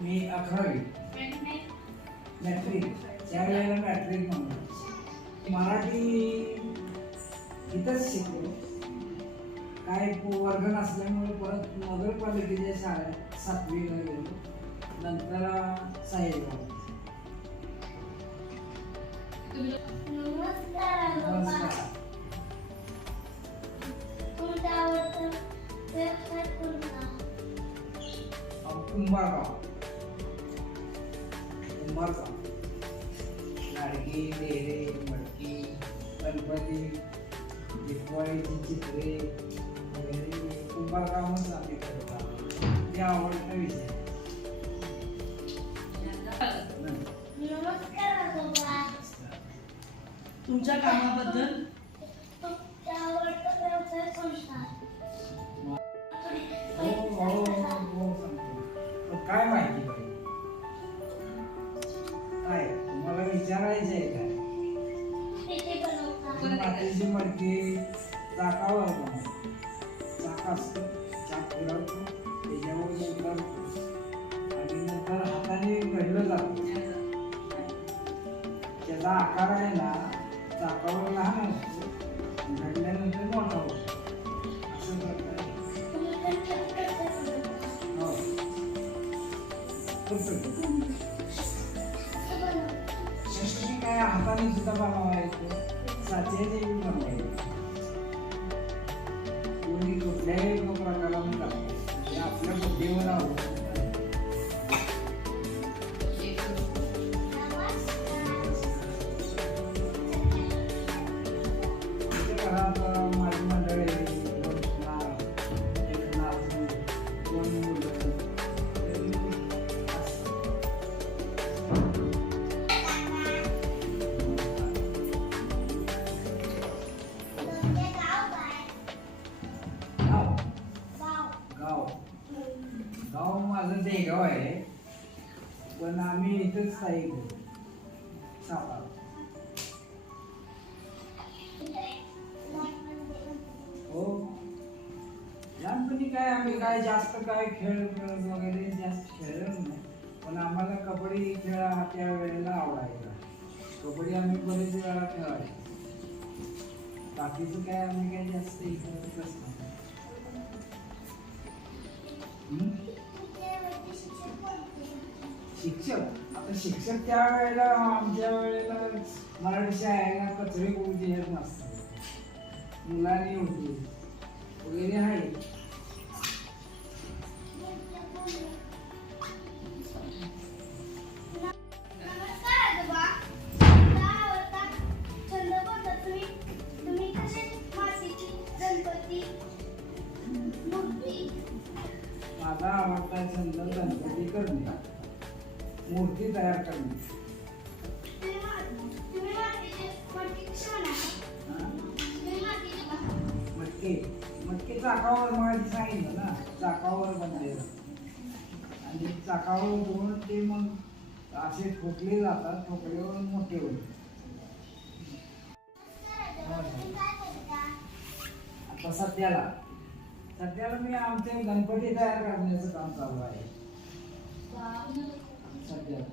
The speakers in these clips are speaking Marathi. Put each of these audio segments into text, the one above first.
मी अकरावी. मॅट्रिक. त्यावेळेला मॅट्रिक म्हणून मराठी इथंच शिकलो. काय वर्ग नसल्यामुळे परत नगरपालिकेच्या शाळेत सातवीला गेलो. नंतर साहेबगाव. नमस्कार. कुंभारगाव कुंभारगाव लाडकी डेरे मटकी गणपती दिपवाळीची चित्रे वगैरे कुंभारगावच आम्ही करतो ते आवडता विषय. तुमच्या कामाबद्दल असतं. त्या फिरवतो त्याच्यावर नंतर आणि नंतर हाताने घडलं जातं त्याचा आकार आहे ना चाकावर लहान असतो घडल्यानंतर मोठा होतो. असं प्रकारे हो. षष्टी काय हाताने सुद्धा बनवायचं? साच्याचे देवी बनवायचं. देगाव आहे पण आम्ही इथंच स्थायिक आहे. सातारा हो. लहानपणी काय आम्ही काय जास्त काय खेळ वगैरे जास्त खेळलो नाही पण आम्हाला कबड्डी खेळ हा त्या वेळेला आवडायचा. कबड्डी आम्ही बरेच वेळा खेळायचो. बाकीचं काय आम्ही काय जास्त हे नाही. शिक्षक. आता शिक्षक त्या वेळेला आमच्या वेळेला मराठी शाळेला कचरे कोणती येत नसतात. मुलांनी होती. वगैरे आहे. चाकावर मग सांगितलं ना चाकावर बनले आणि चाकावर दोन ते मग असे ठोकले जातात ठोकल्यावर मोठे होते आता सध्याला सध्याला मी आमचे गणपती तयार करण्याचं काम चालू आहे. सध्याला.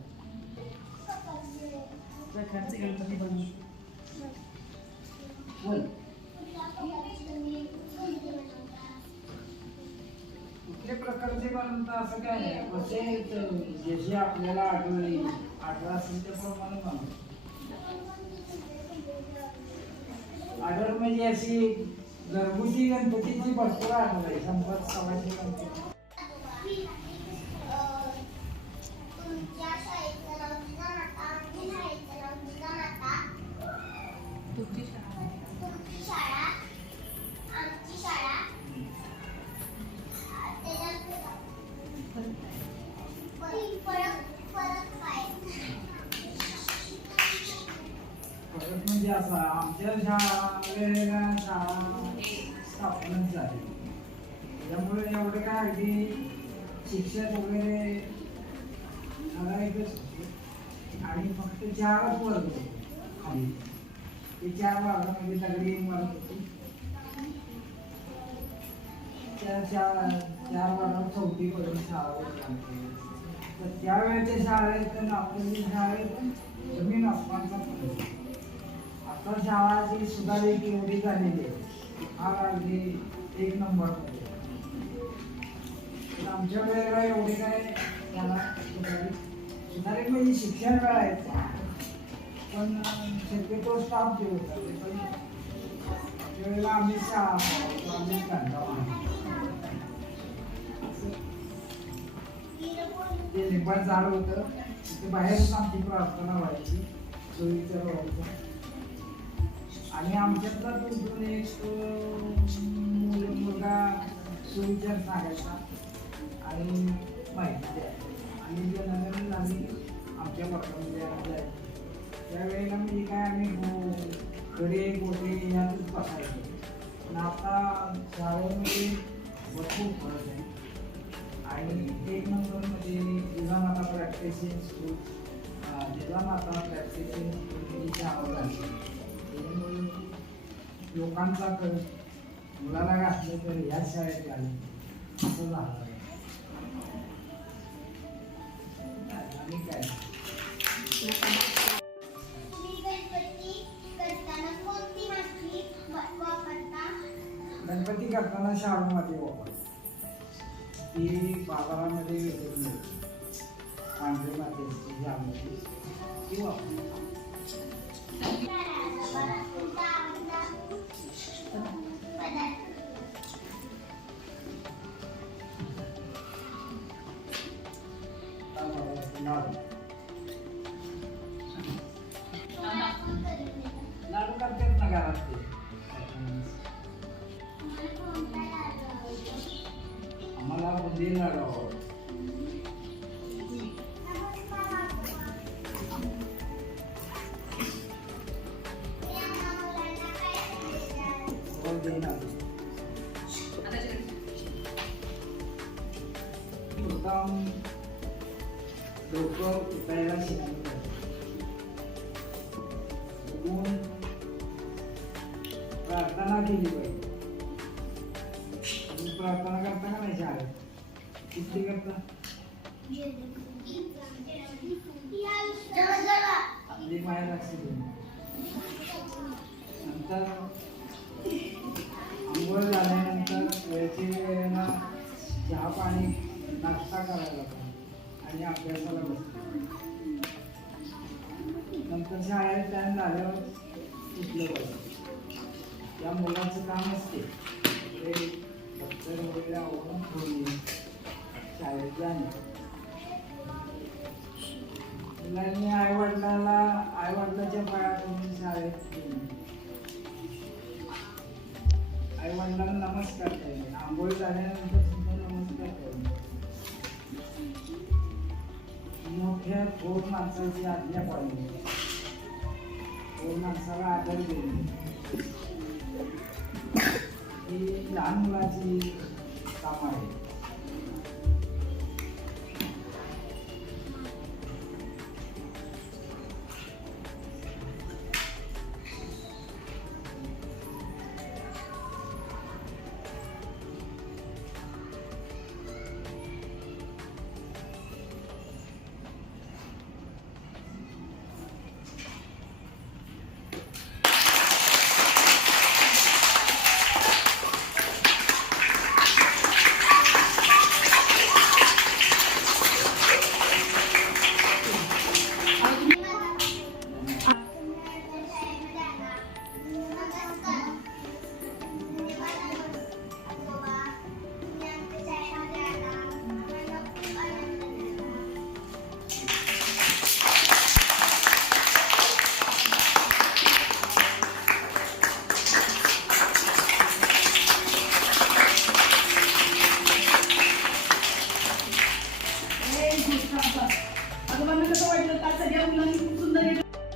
प्रकारचे गणपती बनवू. बोल. प्रकारचे प्रकारचे बनवता असं काय नाही. कसे जशी आपल्याला आठवली आठवण असेल त्याप्रमाणे बनवतो आठवण म्हणजे अशी घरगुती गणपतीची भरपूर आहे. शंभर सव्वाशे गणपती. म्हणजे आमच्या शाळा स्थापनच झाली. त्यामुळे एवढं काय अगदी शिक्षक वगैरे होते. आणि फक्त चारच वर्ग होते. खाली ते चार वर्गामध्ये सगळी इमारत होती. त्या चार चार वर्गात चौथी शाळा होती तर त्यावेळेच्या शाळेत आणि आपल्या शाळेत जमीन आसमानचा फरक तर आता शाळा जी एवढी झालेली आहे. हा अगदी एक नंबर आमच्याकडे आमच्या वेळेला काय त्याला सुधारित सुधारित म्हणजे शिक्षण मिळायचं. पण शक्यतो स्टाफ जे होता. ते पण त्यावेळेला आम्ही शाळा आम्ही घंटा ते लिंबाचं झाड होतं. ते बाहेरच आमची प्रार्थना व्हायची. सोयीचं व्हायचं. आणि आमच्यातला दुसरून एक मुलगा सुविचार सांगायचा आणि माहिती द्यायची आणि जे नवीन आम्ही आमच्या पक्षामध्ये आमच्या त्यावेळेला म्हणजे काय आम्ही हो खडे गोटे यातच बसायचो पण आता शाळेमध्ये भरपूर फरक आहे. आणि एक नंबर म्हणजे Jijamata practising school. Jijamata practising school शाळा झाली त्याच्यामुळे लोकांचा कल मुलाला घातलं तर ह्याच शाळेत आले असं झालं. आहे. आणि काय गणपती करताना शाळू माती वापर ती बाजारामध्ये विकत मिळते पांढरी मातीची शाळेची ती वापर मला तुमचा आवडता पदार्थ लाडू तुम्हाला कोण करून देतं? लाडू करतात ना घरात ते तुम्हाला कोणता लाडू आवडतो? आम्हाला बुंदी लाडू द्याल? रोज देईन आम्ही. प्रथम डोकं उठायला शिकलं पाहिजे उठून प्रार्थना केली पाहिजे तुम्ही प्रार्थना करता का नाही शाळेत किती करता आपली माया झाल्यानंतर वेळचे वेळेला चहा पाणी नाश्ता करायला आणि अभ्यासाला बसतो. नंतर शाळेत टाइम झाल्यावर सुटलं पाहिजे या मुलाचं काम असते. ते दप्तर वगैरे आवडून ठेवणे शाळेत जाणे. मुलांनी आईवडिलाला आईवडिलाच्या आई पायातून शाळेत आई वडिलांना नमस्कार केले आंघोळ झाल्यानंतर सुद्धा नमस्कार केले मोठ्या थोर माणसाची आज्ञा पाळली थोर माणसाला आदर देणे ही लहान मुलाची काम आहे